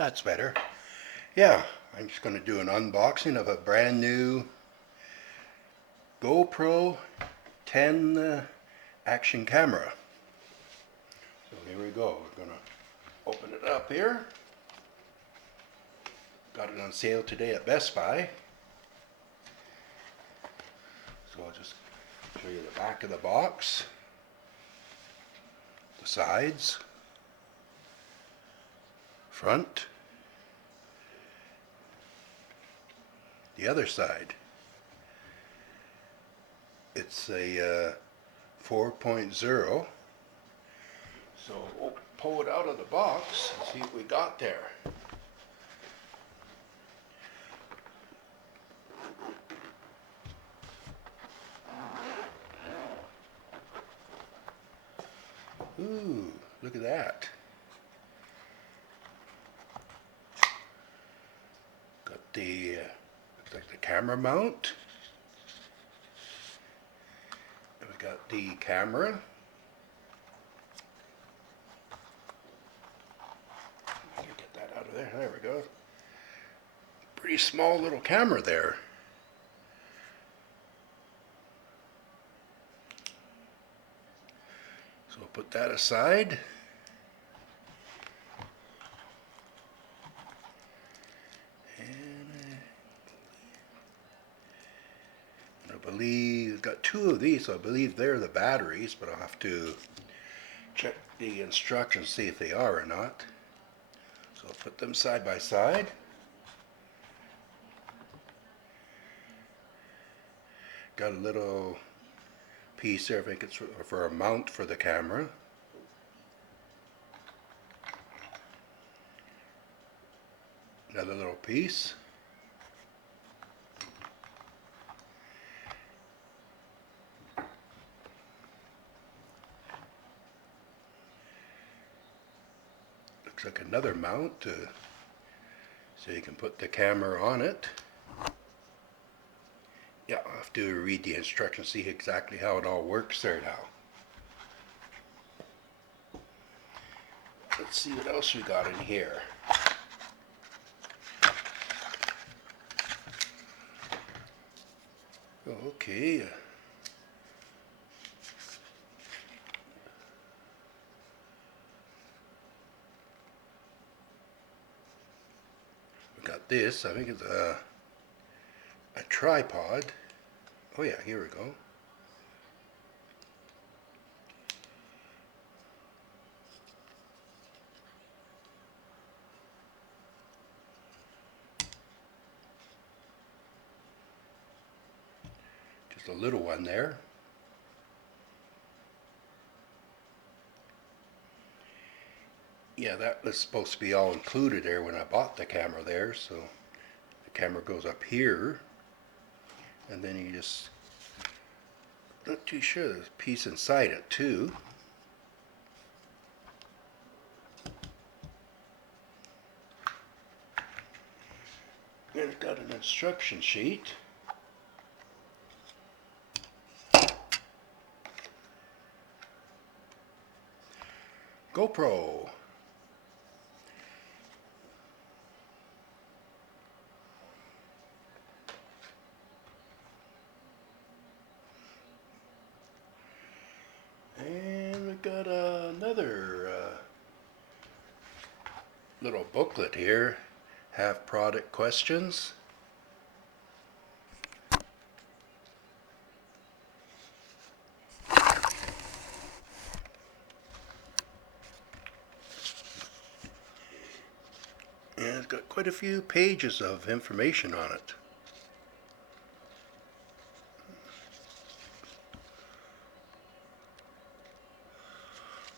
That's better. Yeah, I'm just going to do an unboxing of a brand new GoPro 10 action camera. So here we go. We're going to open it up here. Got it on sale today at Best Buy. So I'll just show you the back of the box, the sides, front, the other side. It's a 4.0. So we'll pull it out of the box and see what we got there. Ooh, look at that. Got the, looks like the camera mount. We got the camera. Get that out of there. There we go. Pretty small little camera there. So we'll put that aside. And I believe I've got two of these, so I believe they're the batteries, but I'll have to check the instructions, see if they are or not. So I'll put them side by side. Got a little piece there, I think it's for a mount for the camera. Another little piece. Looks like another mount so you can put the camera on it. Yeah, I'll have to read the instructions, see exactly how it all works there now. Let's see what else we got in here. Okay. We got this, I think it's a tripod. Oh yeah, here we go. Just a little one there. Yeah, that was supposed to be all included there when I bought the camera there, so the camera goes up here, and then you just, not too sure, there's a piece inside it too. And it's got an instruction sheet. GoPro. And we got another little booklet here. Have product questions. And it's got quite a few pages of information on it.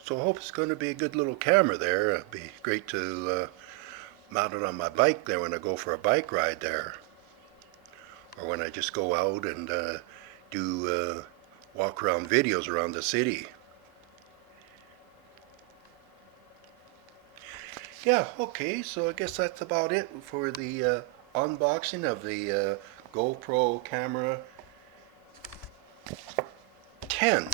So I hope it's going to be a good little camera there. It'd be great to mount it on my bike there when I go for a bike ride there. Or when I just go out and do walk around videos around the city. Yeah, okay, so I guess that's about it for the unboxing of the GoPro camera 10.